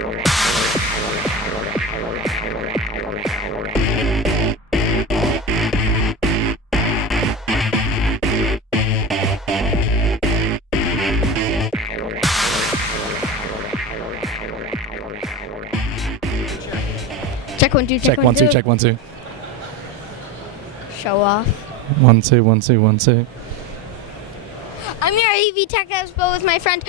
Check 1 2 Check 1 2 check 1 2. Show off. 1 2 1 2 1 2. I'm here at EV Tech Expo with my friend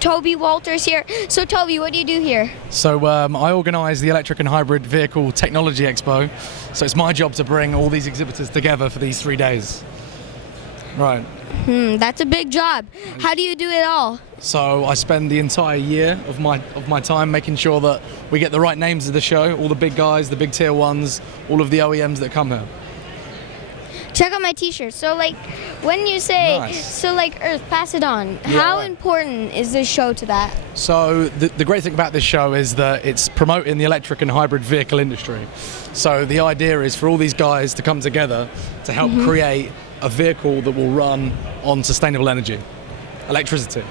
Toby Walters here. So Toby, what do you do here? So I organise the Electric and Hybrid Vehicle Technology Expo. So it's my job to bring all these exhibitors together for these 3 days. Right. That's a big job. How do you do it all? So I spend the entire year of my time making sure that we get the right names of the show, all the big guys, the big tier ones, all of the OEMs that come here. Check out my t-shirt. So like when you say, Nice. so like Earth, pass it on. How right. important is this show to that? So the great thing about this show is that it's promoting the electric and hybrid vehicle industry. So the idea is for all these guys to come together to help create a vehicle that will run on sustainable energy, electricity,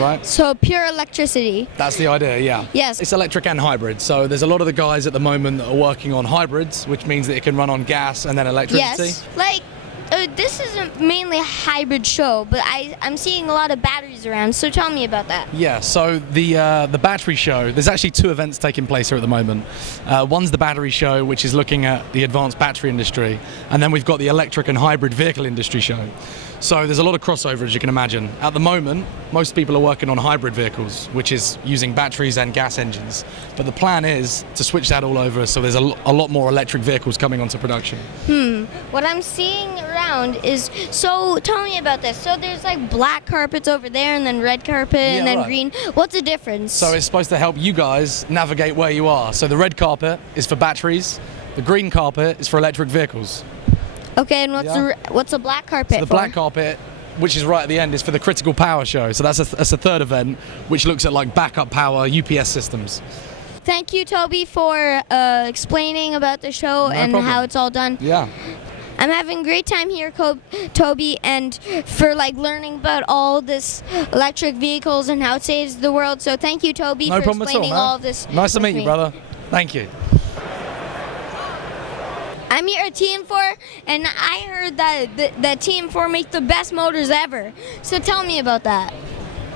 right? So pure electricity. That's the idea, yeah. Yes. It's electric and hybrid. So there's a lot of the guys at the moment that are working on hybrids, which means that it can run on gas and then electricity. Yes. Like this isn't mainly a hybrid show, but I'm seeing a lot of batteries around. So tell me about that. Yeah, so the battery show, there's actually 2 events taking place here at the moment. One's the battery show, which is looking at the advanced battery industry, and then we've got the electric and hybrid vehicle industry show. So there's a lot of crossover, as you can imagine. At the moment, most people are working on hybrid vehicles, which is using batteries and gas engines. But the plan is to switch that all over, so there's a lot more electric vehicles coming onto production. What I'm seeing around is, so tell me about this. So there's like black carpets over there and then red carpet and then right. green. What's the difference? So it's supposed to help you guys navigate where you are. So the red carpet is for batteries, the green carpet is for electric vehicles. Okay, and what's the black carpet So the for? black carpet, which is right at the end, is for the critical power show. So that's a third event, which looks at like backup power, UPS systems. Thank you, Toby, for explaining about the show and problem. how it's all done. Yeah. I'm having a great time here, Toby, and for like learning about all this electric vehicles and how it saves the world. So thank you, Toby, No for problem explaining at all, man. all of this. Nice to with meet you, me. brother. Thank you. I'm here at TM4, and I heard that TM4 makes the best motors ever. So tell me about that.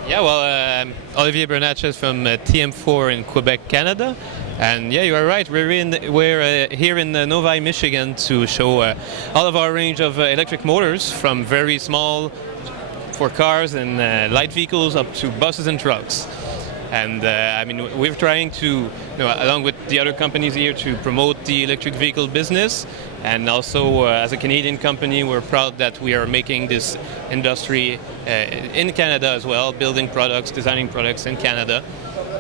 Yeah, well, Olivier Bernatchez from TM4 in Quebec, Canada. And yeah, you are right. We're here in Novi, Michigan to show all of our range of electric motors, from very small for cars and light vehicles up to buses and trucks. And I mean, we're trying to, along with the other companies here, to promote the electric vehicle business. And also, as a Canadian company, we're proud that we are making this industry in Canada as well, building products, designing products in Canada.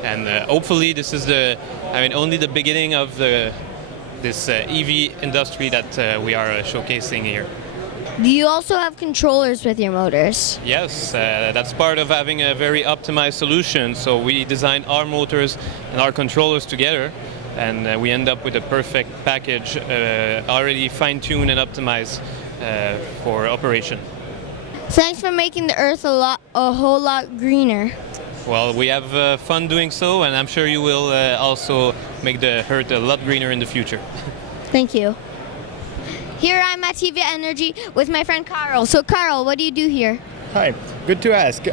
And hopefully, this is only the beginning of this EV industry that we are showcasing here. Do you also have controllers with your motors? Yes, that's part of having a very optimized solution. So we design our motors and our controllers together, and we end up with a perfect package already fine-tuned and optimized for operation. Thanks for making the Earth a whole lot greener. Well, we have fun doing so, and I'm sure you will also make the Earth a lot greener in the future. Thank you. Here I'm at TV Energy with my friend Carl. So Carl, what do you do here? Hi, good to ask.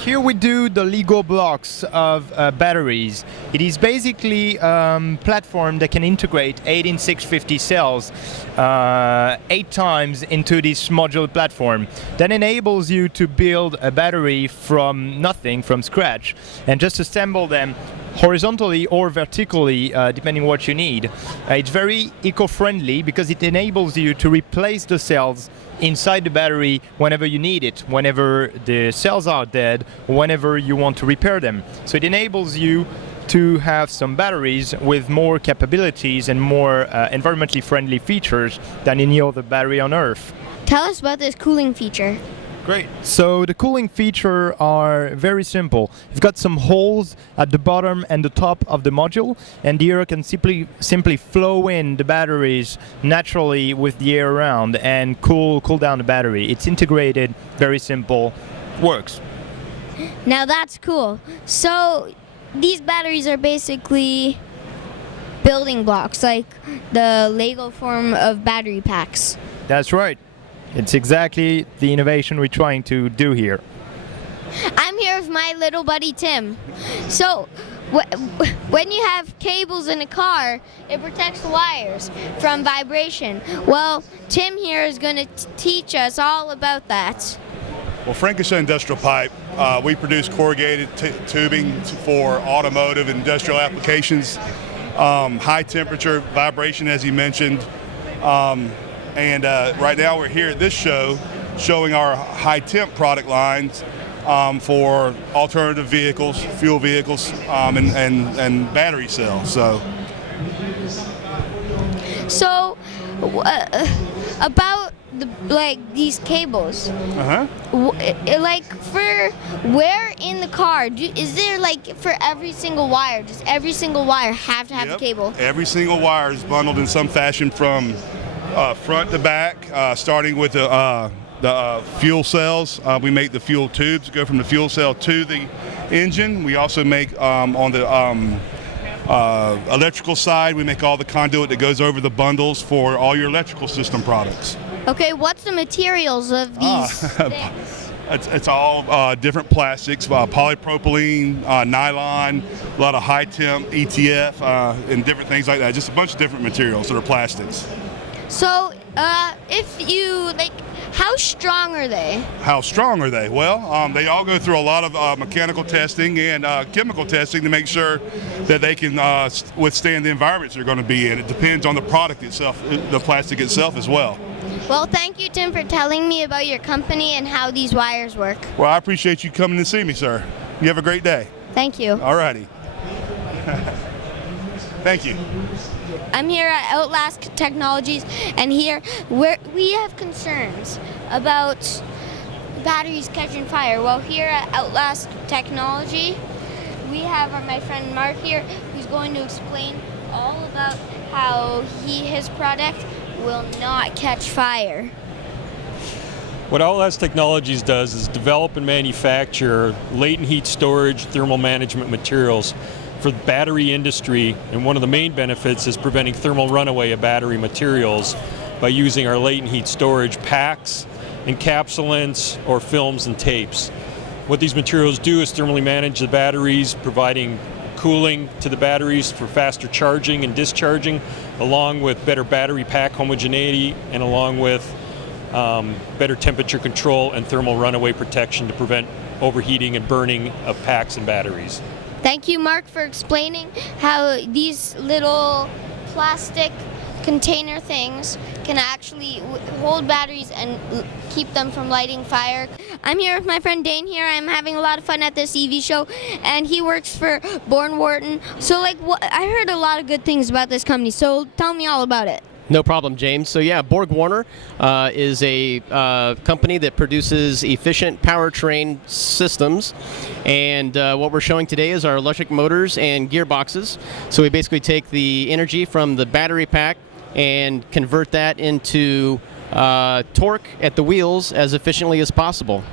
Here we do the Lego blocks of batteries. It is basically a platform that can integrate 18650 cells 8 times into this modular platform. That enables you to build a battery from nothing, from scratch, and just assemble them horizontally or vertically, depending what you need. It's very eco-friendly because it enables you to replace the cells inside the battery whenever you need it, whenever the cells are dead, or whenever you want to repair them. So it enables you to have some batteries with more capabilities and more environmentally friendly features than any other battery on Earth. Tell us about this cooling feature. Great. So the cooling feature are very simple. You've got some holes at the bottom and the top of the module, and the air can simply flow in the batteries naturally with the air around and cool down the battery. It's integrated, very simple, works. Now that's cool. So these batteries are basically building blocks, like the Lego form of battery packs. That's right. It's exactly the innovation we're trying to do here. I'm here with my little buddy Tim. So, when you have cables in a car, it protects the wires from vibration. Well, Tim here is going to teach us all about that. Well, Frankisha Industrial Pipe, we produce corrugated tubing for automotive and industrial applications, high temperature, vibration as he mentioned, and right now we're here at this show showing our high temp product lines for alternative vehicles, fuel vehicles, and battery cells. So about these cables. Like for where in the car is there for every single wire? Does every single wire have to have a cable? Every single wire is bundled in some fashion from front to back, starting with the fuel cells. We make the fuel tubes go from the fuel cell to the engine. We also make on the electrical side, we make all the conduit that goes over the bundles for all your electrical system products. Okay, what's the materials of these things? It's all different plastics, polypropylene, nylon, a lot of high temp, ETF, and different things like that. Just a bunch of different materials that are plastics. So, if you how strong are they? How strong are they? Well, they all go through a lot of mechanical testing and chemical testing to make sure that they can withstand the environments they're going to be in. It depends on the product itself, the plastic itself as well. Well, thank you, Tim, for telling me about your company and how these wires work. Well, I appreciate you coming to see me, sir. You have a great day. Thank you. All righty. Thank you. I'm here at Outlast Technologies, and here we have concerns about batteries catching fire. Well, here at Outlast Technology, we have my friend Mark here, who's going to explain all about how his product will not catch fire. What Outlast Technologies does is develop and manufacture latent heat storage thermal management materials for the battery industry, and one of the main benefits is preventing thermal runaway of battery materials by using our latent heat storage packs, encapsulants, or films and tapes. What these materials do is thermally manage the batteries, providing cooling to the batteries for faster charging and discharging, along with better battery pack homogeneity, and along with better temperature control and thermal runaway protection to prevent overheating and burning of packs and batteries. Thank you, Mark, for explaining how these little plastic container things can actually hold batteries and keep them from lighting fire. I'm here with my friend Dane here. I'm having a lot of fun at this EV show, and he works for Born Wharton. So I heard a lot of good things about this company, so tell me all about it. No problem, James. So yeah, Borg Warner is a company that produces efficient powertrain systems, and what we're showing today is our electric motors and gearboxes. So we basically take the energy from the battery pack and convert that into torque at the wheels as efficiently as possible.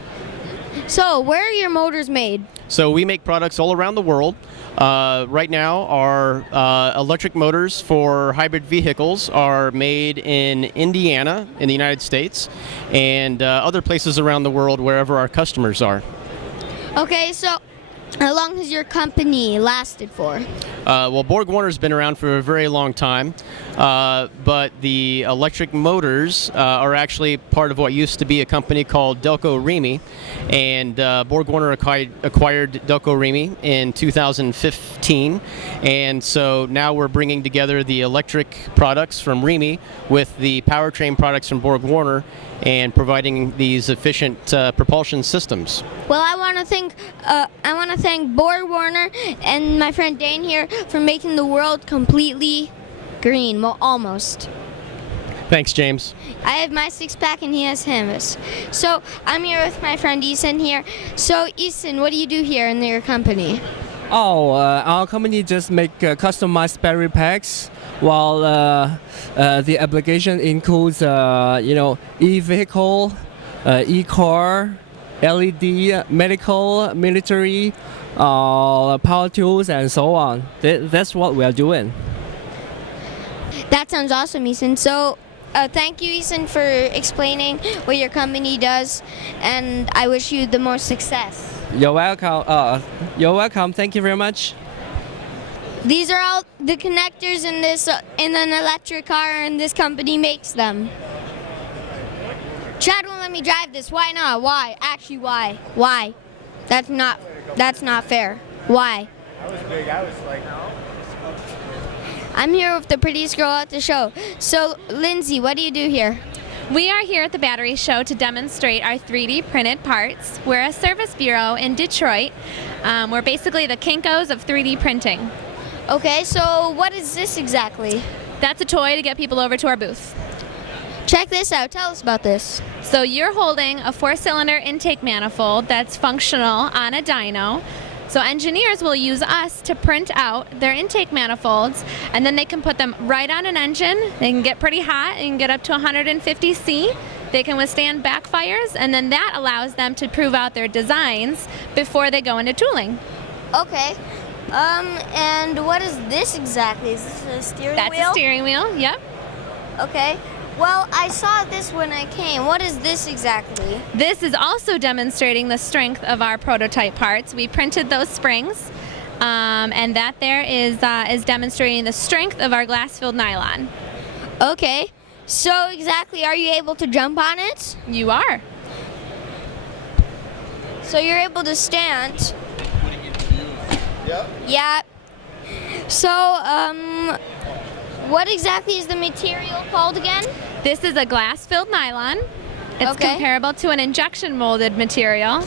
So where are your motors made? So we make products all around the world. Right now, our electric motors for hybrid vehicles are made in Indiana in the United States, and other places around the world wherever our customers are. Okay, so how long has your company lasted for? Well, Borg Warner's been around for a very long time, but the electric motors are actually part of what used to be a company called Delco Remy, and Borg Warner acquired Delco Remy in 2015, and so now we're bringing together the electric products from Remy with the powertrain products from Borg Warner and providing these efficient propulsion systems. Well, I want to thank Borg Warner and my friend Dane here for making the world completely green. Well, almost. Thanks, James. I have my six-pack and he has his. So I'm here with my friend Ethan here. So Ethan, what do you do here in your company? Our company just make customized battery packs, while the application includes e-vehicle, e-car, LED, medical, military, power tools, and so on. That's what we are doing. That sounds awesome, Ethan. So, thank you, Ethan, for explaining what your company does, and I wish you the most success. You're welcome. You're welcome. Thank you very much. These are all the connectors in this in an electric car, and this company makes them. Chad won't let me drive this. Why not? Why? Actually, why? Why? That's not fair. Why? I was big. I was like, I'm here with the prettiest girl at the show. So, Lindsay, what do you do here? We are here at the Battery Show to demonstrate our 3D printed parts. We're a service bureau in Detroit. We're basically the Kinkos of 3D printing. Okay, so what is this exactly? That's a toy to get people over to our booth. Check this out. Tell us about this. So you're holding a 4-cylinder intake manifold that's functional on a dyno. So engineers will use us to print out their intake manifolds, and then they can put them right on an engine. They can get pretty hot and get up to 150 C. They can withstand backfires, and then that allows them to prove out their designs before they go into tooling. Okay. And what is this exactly? Is this a steering wheel? That's a steering wheel, yep. Okay. Well, I saw this when I came. What is this exactly? This is also demonstrating the strength of our prototype parts. We printed those springs, and that there is demonstrating the strength of our glass-filled nylon. Okay. So exactly, are you able to jump on it? You are. So you're able to stand. Yep. Yeah. So, what exactly is the material called again? This is a glass-filled nylon. It's Okay. comparable to an injection molded material.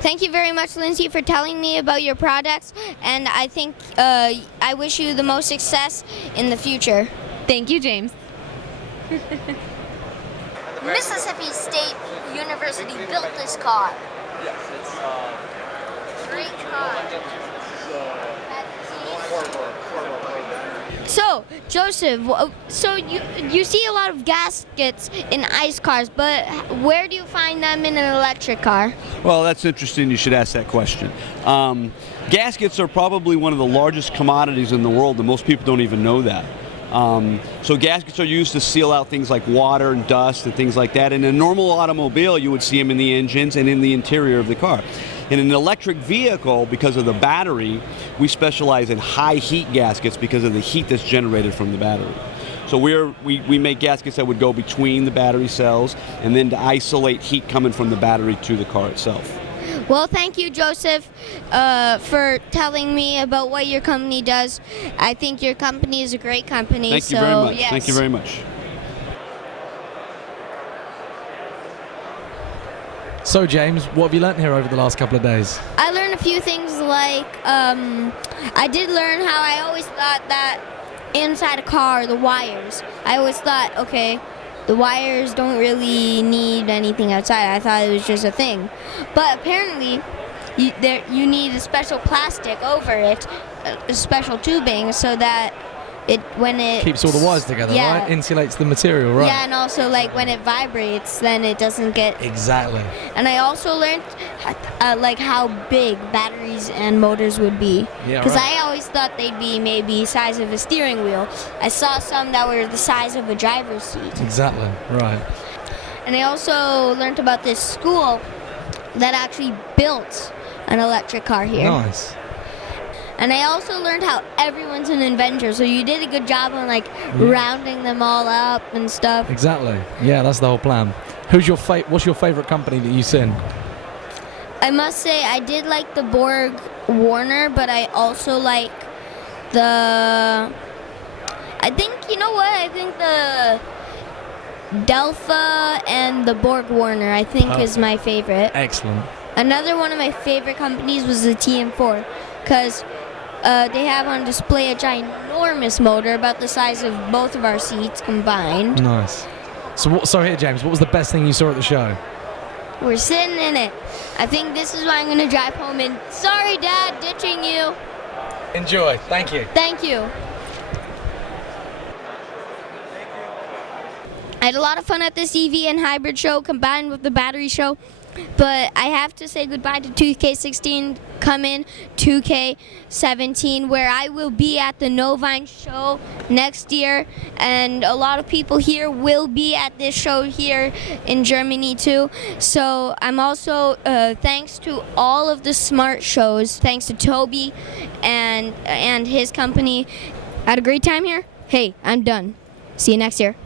Thank you very much, Lindsay, for telling me about your products, and I think I wish you the most success in the future. Thank you, James. Mississippi State University built this car. Yes, it's Great car. So, Joseph, so you see a lot of gaskets in ICE cars, but where do you find them in an electric car? well, that's interesting. You should ask that question. Gaskets are probably one of the largest commodities in the world, and most people don't even know that. So gaskets are used to seal out things like water and dust and things like that. In a normal automobile, you would see them in the engines and in the interior of the car. In an electric vehicle, because of the battery, we specialize in high heat gaskets because of the heat that's generated from the battery. So we make gaskets that would go between the battery cells and then to isolate heat coming from the battery to the car itself. Well, thank you, Joseph, for telling me about what your company does. I think your company is a great company. Thank you very much. Yes. Thank you very much. So, James, what have you learnt here over the last couple of days? I learned a few things like I did learn how I always thought that inside a car, the wires, I always thought, okay, the wires don't really need anything outside. I thought it was just a thing. But apparently, you need a special plastic over it, a special tubing, so that when it Keeps all the wires together, yeah. right? Insulates the material, right? Yeah, and also like when it vibrates, then it doesn't get. Exactly. And I also learned like how big batteries and motors would be. Yeah, Because right. I always thought they'd be maybe size of a steering wheel. I saw some that were the size of a driver's seat. Exactly, right. And I also learned about this school that actually built an electric car here. Nice. And I also learned how everyone's an inventor. So you did a good job on like rounding them all up and stuff. Exactly. Yeah, that's the whole plan. What's your favorite company that you've seen? I must say I did like the Borg Warner, but I also like the. I think the Delphi and the Borg Warner I think is my favorite. Excellent. Another one of my favorite companies was the TM4 because they have on display a ginormous motor about the size of both of our seats combined. Nice. So here, James, what was the best thing you saw at the show? We're sitting in it. I think this is why I'm going to drive home in. Sorry, Dad, ditching you. Enjoy. Thank you. Thank you. I had a lot of fun at this EV and hybrid show combined with the battery show. But I have to say goodbye to 2K16. Come in 2K17, where I will be at the Novine show next year, and a lot of people here will be at this show here in Germany too. So I'm also thanks to all of the smart shows, thanks to Toby and his company. Had a great time here. Hey, I'm done. See you next year.